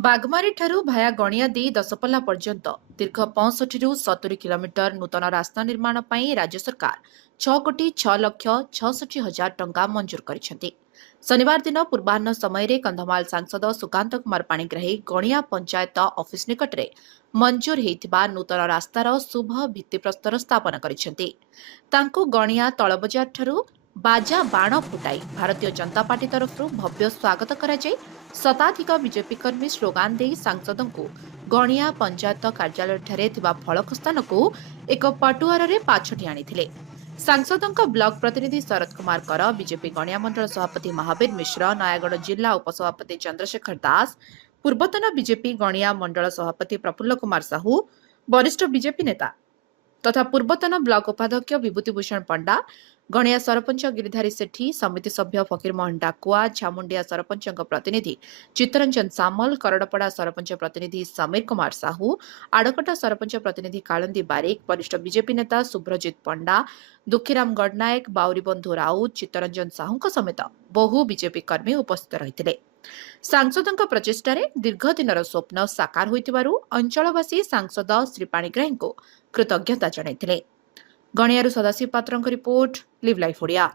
बागमारी ठारू भाया गणिया दे दशपल्ला पर्यंत दीर्घ 65 रु 70 किलोमीटर नूतन रास्ता निर्माण ପାଇଁ राज्य सरकार 6 कोटी 6 लक्ष 66 हजार टंका मंजूर କରିଛନ୍ତି। शनिवार दिन पूर्वाह्न समय कंधमाल सांसद सुकांत कुमार पाणिग्राही गणिया पंचायत ऑफिस निकटରେ मंजूर होइथिबा नूतन रास्तार शुभ भित्तिप्रस्तर स्थापन କରିଛନ୍ତି। तांकु गणिया तळबजार ठारू बाजा बाण फुटाई भारतीय जनता पार्टी तरफ भव्य स्वागत कराଯାଇ शताधिक बीजेपी कर्मी स्लोगान दे सांसद को गणिया पंचायत कार्यालय फलक स्थान को एक पटुआर पाछटी आनी। सांसद ब्लॉक प्रतिनिधि शरद कुमार कर, बीजेपी गणिया मंडल सभापति महावीर मिश्र, नयागढ़ जिला उपसभापति चंद्रशेखर दास, पूर्वतन बीजेपी गणिया मंडल सभापति प्रफुल्ल कुमार साहू, वरिष्ठ बीजेपी नेता तथा पूर्वतन ब्लॉक उपाध्यक्ष विभूतिभूषण पंडा, गणिया सरपंच गिरिधारी सेठी, समिति सभ्य फकीर मोहन डाकुआ, झामुंडिया सरपंच प्रतिनिधि चित्तरंजन सामल, करड़पड़ा सरपंच प्रतिनिधि समीर कुमार साहू, आड़कटा सरपंच प्रतिनिधि कालंदी बारिक, वरिष्ठ बीजेपी नेता सुब्रजित पंडा, दुखीराम गडनायक, बाउरीबंधु राउत, चित्तरंजन साहू समेत बहु बीजेपी कर्मी उपस्थित रही। सांसदों प्रचेष्टार दीर्घ दिन स्वप्न साकार होइतिबारु अंचलवासी सांसद श्री पाणिग्राही को कृतज्ञता जणाइथिले। गणियारू सदाशिव पात्रଙ୍କ रिपोर्ट, लिव लाइफ ओडिया।